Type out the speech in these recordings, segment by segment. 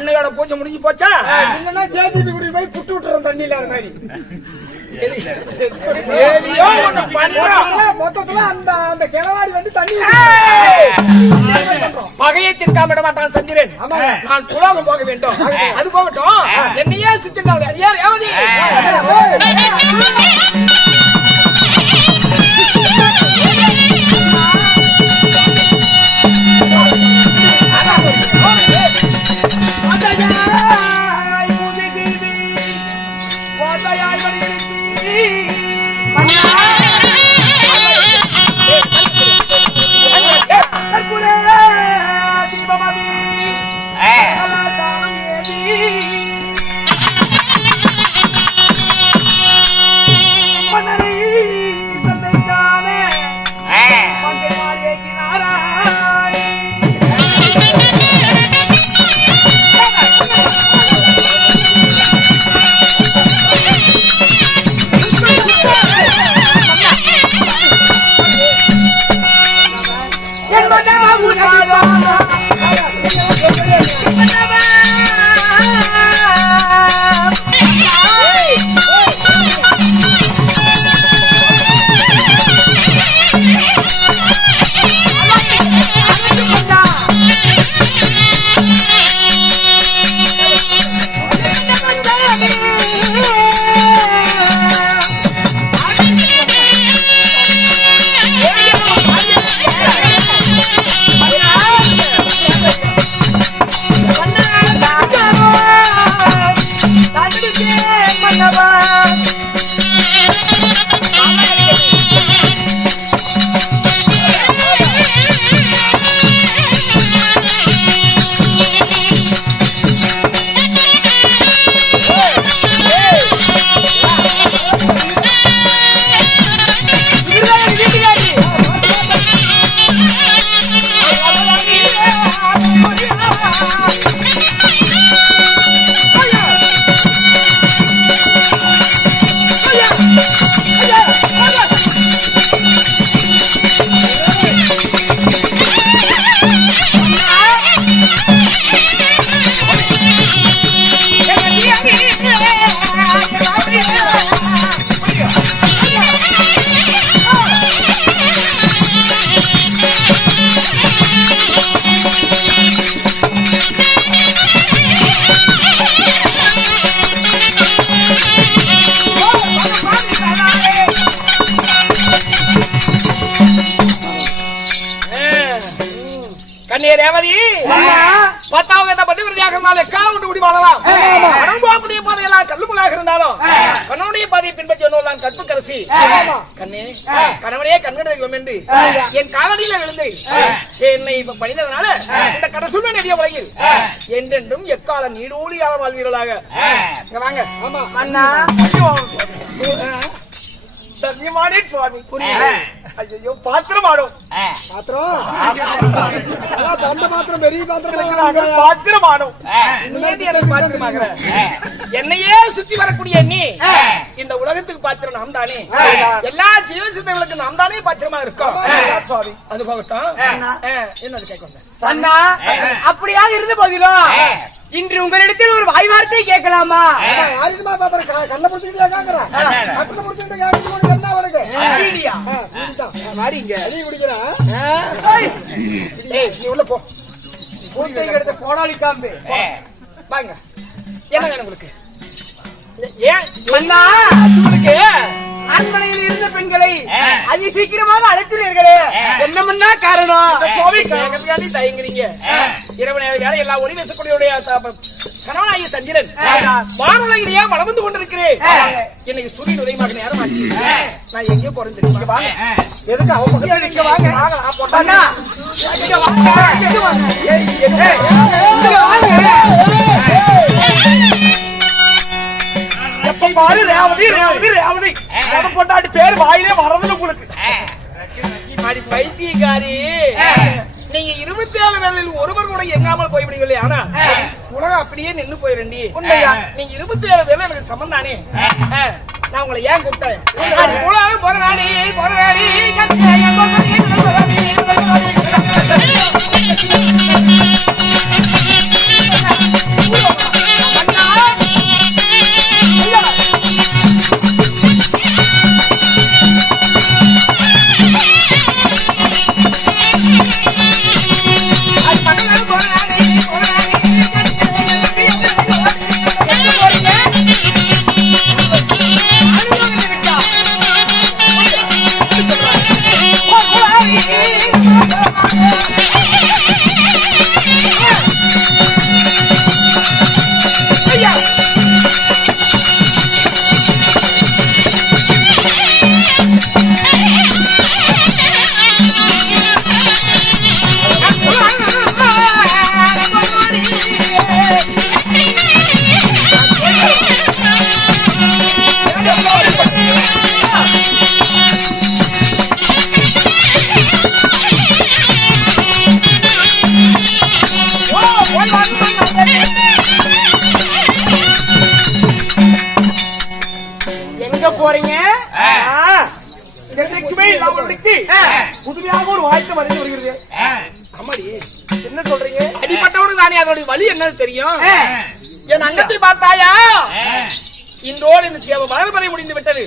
அண்ணனோட பூஜை முடிஞ்சு போச்சா? இல்லன்னா ஜேசிபி குடி போய் புட்டு விட்டுறோம் தண்ணியில அது மாதிரி. மொத்தத்துல அந்த கிளவாடி வந்து தண்ணி பகையை தீர்க்காம விட மாட்டான் சந்திரன். நான் துலாகம் போக வேண்டும். அது போகட்டும். என்னையே சித்திரம் ரேவதி ரேவதி பத்தாவது பதிவிரதியாக இருந்தாலும் கால விட்டு குடி வாழலாம். கடம்புடைய பாதையெல்லாம் கல்லுமுலாக இருந்தாலும் கணவனுடைய பாதையை பின்பற்றி வந்தோம் கற்புக்கரசி. கண்ணே கணவனே கண்கடகம் என்று என் காலடியில விழுந்து என்னை பணிந்ததனால இந்த கடைசுள்ள நெடிய உலகில் என்றென்றும் எக்கால நீடோழியாக வாழ்வீர்களாக. வாங்க அண்ணா தன்யமானே சுவாமி. ஐயோ பாத்திரம் ஆடும் பாத்திரம் பெரிய பாத்திரம் ஆடும். பாத்திரமாக என்னையே சுத்தி வரக்கூடிய நீ இந்த உலகத்துக்கு பாத்திரம் நாம் தானே. எல்லா ஜீவ சித்தங்களுக்கு நாம் தானே பாத்திரமா இருக்கோம். அது போகட்டும். என்னது கேட்க அண்ணா அப்படியாக இருந்த போதிலும் இன்று உங்களிடத்தில் ஒரு வாய் வார்த்தை கேட்கலாமா? கண்ணை பிடிச்சிட்டு உள்ள போ. போடாளி காம்பு வாங்க. என்ன வேணும் உங்களுக்கு? அரண்மனையில் இருந்த பெண்களை அதி சீக்கிரமாக அழைத்துள்ளீர்களே, என்னமன்னா காரணம்? தயங்குறீங்க. இரவு நேர வேலை எல்லா ஒளி பேசக்கூடிய கணவனாகிய சந்திரன் வானொலியிலேயே வளர்ந்து கொண்டிருக்கிறேன். இன்னைக்கு சூரியன் உதயமாக நேரம் ஆச்சு. நான் எங்கேயோ போறேன் தெரியுமா? வாங்க. எதுக்கு அவ பக்கத்துல நீங்க வாங்க. பாரு ரேவதி ரேவதி ரேவதி பொண்டாட்டி பேர் வாயிலே வரதுல உங்களுக்கு. பைத்தியக்காரி, நீங்க 27 வேளையில் ஒருவர் கூட எங்காமல் போய்விடுவீங்களே. ஆனா உலகம் அப்படியே நின்று போயிரண்டி. நீங்க 27 வேலை எனக்கு சம்பந்தானே. நான் உங்களை ஏன் கூப்பிட்டேன்? போராடி போராடி போறீங்க என்னைக்குமே இல்லாமலுக்கு புதுமையாக ஒரு வாய்ப்பு மறைந்து வருகிறது. அம்மாடி என்ன சொல்றீங்க? அடிப்பட்டவனுக்கு தானே அதோட வழி என்னன்னு தெரியும். என் அங்கத்தை பார்த்தாயா? இன்றோடு இந்த வளர்வரை முடிந்து விட்டது.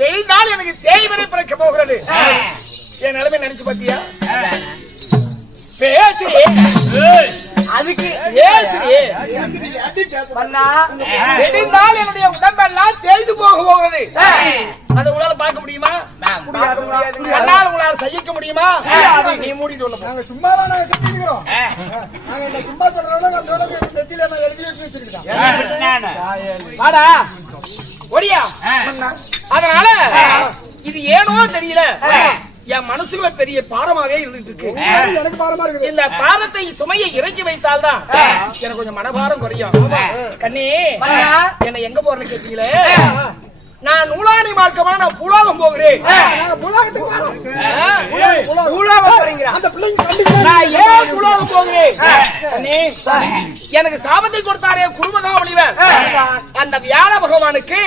வெளிநாள் எனக்கு தேய்வரை பிறக்க போகிறது. என் நிலைமை நினைச்சு பாத்தியா? அதுக்கு என்னுடைய உடம்பெல்லாம் தேய்ந்து போக போகிறது. அதை உங்களால பார்க்க முடியுமா? கண்ணால் உங்களால் சகிக்க முடியுமா? நீ மூடிட்டு உள்ள நாங்க சும்மாவா நாங்க செஞ்சுக்கிறோம். நாங்க என்ன சும்மா சொல்றோம். நெத்தியில நான் எழுதி வச்சிருக்கேன். ஒரியா அதனால இது ஏனோ தெரியல, என் மனசுல பெரிய பாரமாவே இருந்துட்டு இருக்கு. எனக்கு பாரமா இருக்குது. இந்த பாரத்தை சுமையை இறக்கி வைத்தால்தான் எனக்கு கொஞ்சம் மனபாரம் குறையும். கண்ணி என்ன எங்க போறேன்னு கேட்டீங்களே, நான் நூலாணி மார்க்கமா நான் பூலோகம் போகிறேன். நான் ஏன் பூலோகம் போகிறேன்? எனக்கு சாபத்தை கொடுத்தாரே குருமகா ஒளிவர், அந்த வியாழ பகவானுக்கு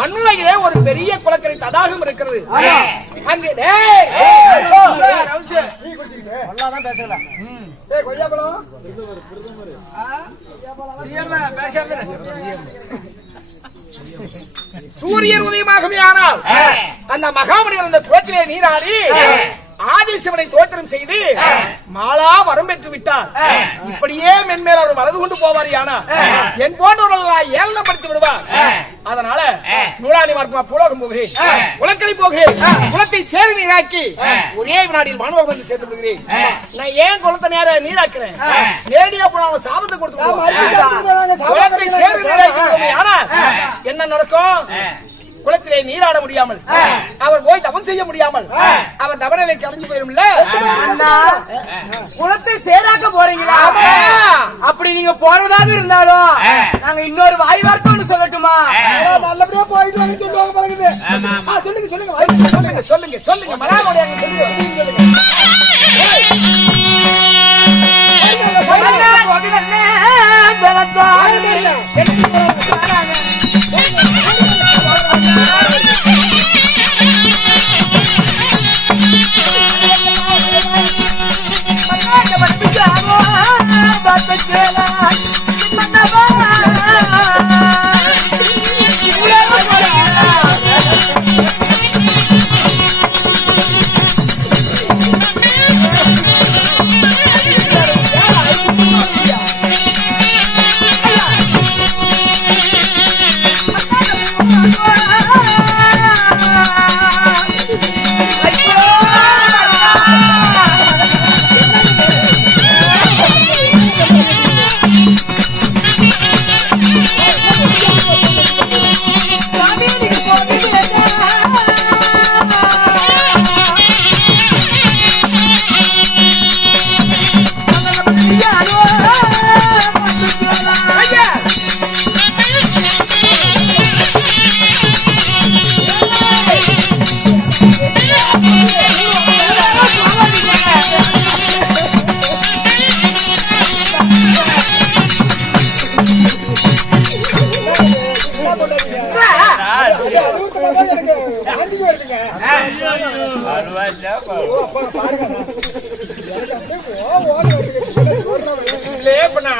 மண்ணுலகிலே ஒரு பெரிய குளக்கரை தடாகம் இருக்கிறது. அங்கே பேசல சூரியன் உதயமாகவே ஆனால் அந்த மகாமணியர் அந்த குளத்திலே நீராடி ஆதிசிவனை தோற்றம் செய்து மாலா வரம் பெற்று விட்டார். இப்படியே மென்மேல் அவர் வலது கொண்டு போவார். ஆனா என் போன்றவர்கள் ஏளனப்படுத்தி விடுவார். அதனால நூலாணி மார்க்கமா பூலோகம் போகிறேன், குளக்கரை போகிறேன், குளத்தை சேரி நீராக்கி ஒரே வினாடியில் வானவம் வந்து சேர்ந்து விடுகிறேன். நான் ஏன் குளத்தை நீராக்கிறேன்? நேரடியா போன சாபத்தை கொடுத்து குளத்தை சேரி நீராக்கி ஆனா என்ன நடக்கும்? குளத்திலே நீராட முடியாமல், அவர் போய் தவம் செய்ய முடியாமல், அவர் தவநிலை கலைஞ்சு போயிரும்ல. குளத்தை சேராக்க போறீங்களா? அப்படி நீங்க போறதாக இருந்தாலும் நாங்க இன்னொரு வாய் வார்த்தை ஒண்ணு சொல்லட்டுமா? நல்லபடியா போயிட்டு வந்து சொல்லுவாங்க பழகுது. சொல்லுங்க சொல்லுங்க சொல்லுங்க சொல்லுங்க சொல்லுங்க மலாமொழியாக சொல்லுங்க.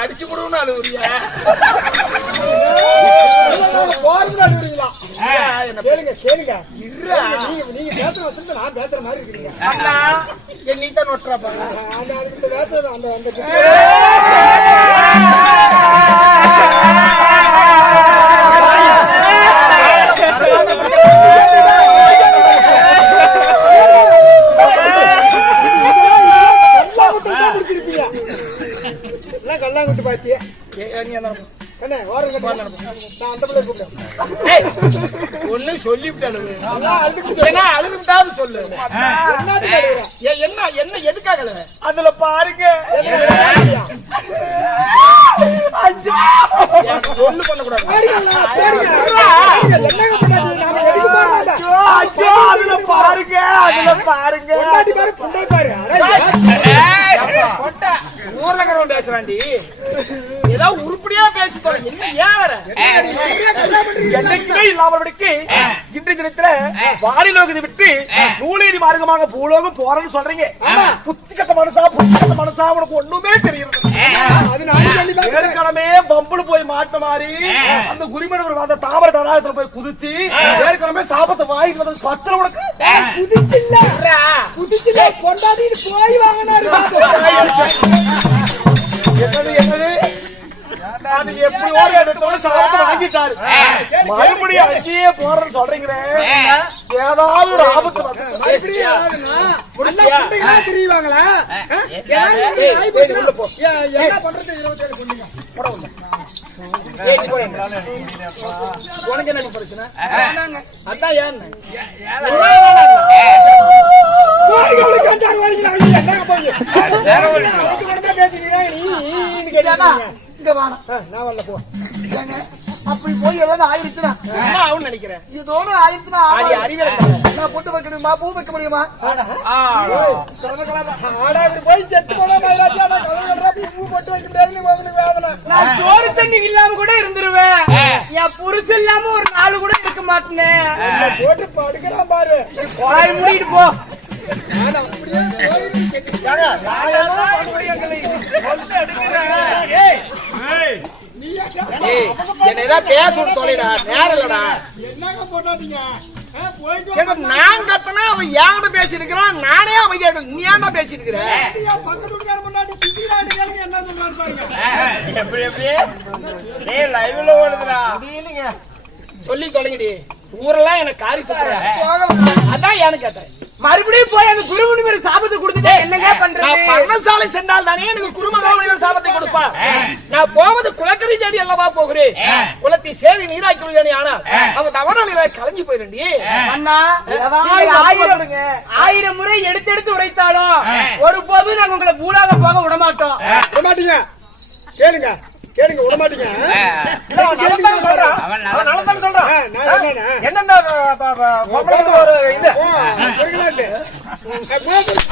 அடிச்சு கொடுன்னு அழுவுறியா? கேளுங்க கேளுங்க. நீங்க பேசுற வசந்த நான் பேசுற மாதிரி இருக்கீங்க. என்னிட்ட நோட்டுறப்பா கல்லாங்குட்டு பாத்தியா? ஒண்ணு சொல்லிவிட்டாலும் அழுதுட்டாவது சொல்லு. என்ன என்ன எதுக்காக அதுல பாருங்க ஒண்ணு பண்ண கூடாது. பாருங்க அதுல பாருங்க ஊர்ல பேசுறாண்டி ஏதாவது உருப்படியா பேசிக்கோ. என்ன ஏன் என்னைக்குமே இல்லாமலுக்கு இன்றைய தினத்துல வாரிலோகத்தை விட்டு நூலேறி மார்க்கமாக பூலோகம் போறேன்னு சொல்றீங்க. புத்திகத்த மனசா உனக்கு ஒண்ணுமே தெரியுது. ஏற்கனவே பம்புல போய் மாட்ட மாதிரி அந்த குருமணவர் அந்த தாமர தடாகத்துல போய் குதிச்சு ஏற்கனவே சாபத்தை வாங்கிட்டு வந்தது பத்திர உனக்கு குதிச்சுல கொண்டாடி போய் வாங்கினாரு. என்னது எப்படியோ இடத்தோட சாபத்தை வாங்கிட்டாரு. மறுபடியும் அங்கேயே போறேன்னு சொல்றீங்களே, ஏதாவது ஒரு ஆபத்து தெரியுவாங்களா? என்ன பண்றது? 27 உனக்கு என்ன பிரச்சனை? அதான் ஏன் அப்படி போய் ஏதாவது ஆயிடுச்சுன்னா நினைக்கிறேன். இதோட ஆயிடுச்சுன்னா அறிவியல் நான் போட்டு வைக்கணுமா? பூ வைக்க முடியுமா? போய் செத்து போனா பூ போட்டு வைக்க முடியாது. நான் சோறு தண்ணி இல்லாம கூட இருந்துருவேன். என் புருஷன் இல்லாம ஒரு நாள் கூட இருக்க மாட்டேன். போட்டு படுக்கலாம் பாரு. வாய் மூடிட்டு போ. என்னதான் பேசணும் தொலைடா, நேரம் இல்லடா. என்னங்க போட்டாட்டீங்க? நான் கத்தனா அவன் ஏன்ட பேசி இருக்கிறான், நானே அமைதியா நீ ஏன்டா பேசி இருக்கிற? பக்கத்து வீட்டுக்கார முன்னாடி என்ன சொல்றாரு பாருங்க. எப்படி லைவ்ல ஓடுதுடா சொல்லி தொலைங்கடி. ஊரெல்லாம் எனக்கு காரி சொல்ற. அதான் ஏன்னு கேட்டேன். மறுபடியும் போய் அந்த குருமுனிவர் சாபத்தை கொடுத்துட்டு என்னங்க பண்றது? பர்ணசாலை சென்றால் தானே எனக்கு குருமகாமுனிவர் சாபத்தை கொடுப்பா. நான் போவது குலக்கறி தேடி அல்லவா போகிறேன். குலத்தை சேதி நீராக்கி விடுவேன். ஆனால் அவன் தவறான கலைஞ்சு போயிரண்டி. அண்ணா 1000 முறை எடுத்து உரைத்தாலும் ஒருபோதும் நாங்க உங்களை பூலாக போக விடமாட்டோம். விடமாட்டீங்க. கேளுங்க விடமாட்டீங்க. என்னென்ன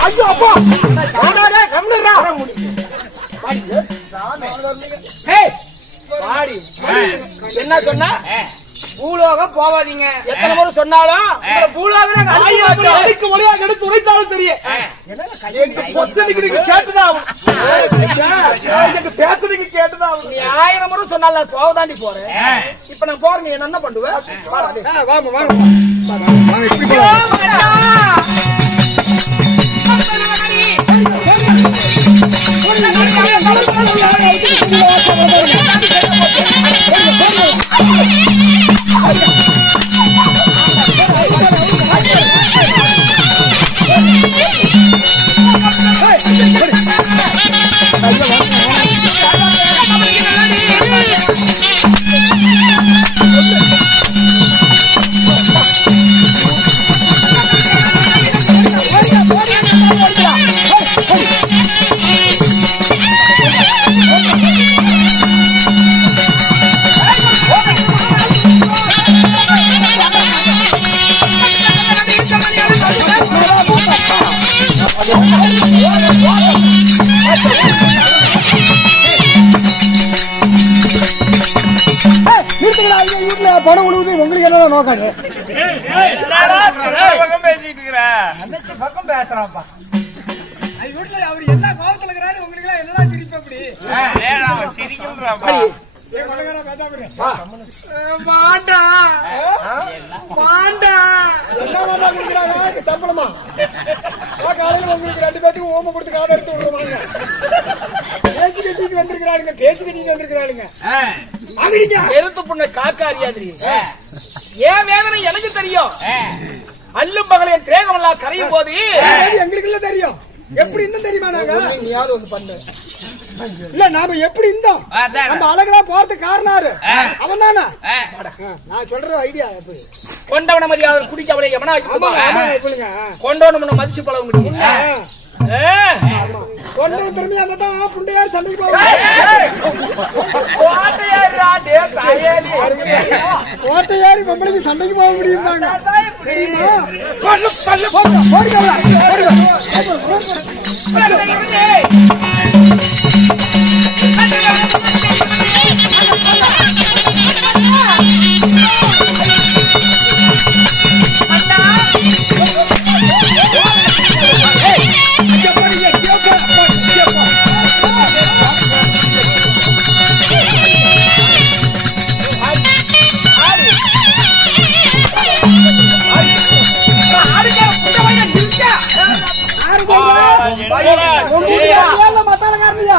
ஐயோ அப்பா என்ன சொன்ன? பூலோகம் போவாதீங்க. எத்தனை முறை சொன்னாலும் பூலோகம் எடுத்து உரைத்தாலும் தெரியும். கேட்டுதான் நீ 1000 முறை சொன்னால் நான் போவதாண்டி போறேன். இப்ப நான் போறேன், நீ என்ன பண்ணுவேன்? பணம் உழுவுது. உங்களுக்கு என்ன நோக்காது? பக்கம் பேசுறான்ப்பா. வீட்டுல அவர் என்ன கோபத்துல இருக்கிறாரு? உங்களுக்கு எல்லாம் என்னடா திருப்பி அப்படி சம்பளமா காலையில் உங்களுக்கு 2 பேருக்கு ஓம கொடுத்து காதை எடுத்து விடுவாங்க. பேச்சு கட்டிட்டு வந்திருக்கிறாளுங்க. எடுத்து புண்ண காக்கா அறியாதிரி. ஏன் வேதனை எனக்கு தெரியும். அல்லும் பகலையும் திரேகமெல்லாம் கரையும் போது எங்களுக்கு தெரியும். எப்படி இன்னும் தெரியுமா? நாங்க நீயாவது ஒண்ணு பண்ணு. இல்ல நாம எப்படி இருந்தோம்? நம்ம அழகா போறதுக்கு காரணம் அவன் தானே. நான் சொல்றது ஐடியா. கொண்டவன மரியாதை குடிக்க அவளை எவனா கொண்டவன மதிச்சு பழக முடியும். கொண்டு திரும்பி அந்த தான் புண்டையார் சண்டைக்கு கோட்டையாரி பொம்பளைக்கு சண்டைக்கு போக முடியுமாங்க. உங்க வீட்டுல மத்தாளக்காரனியா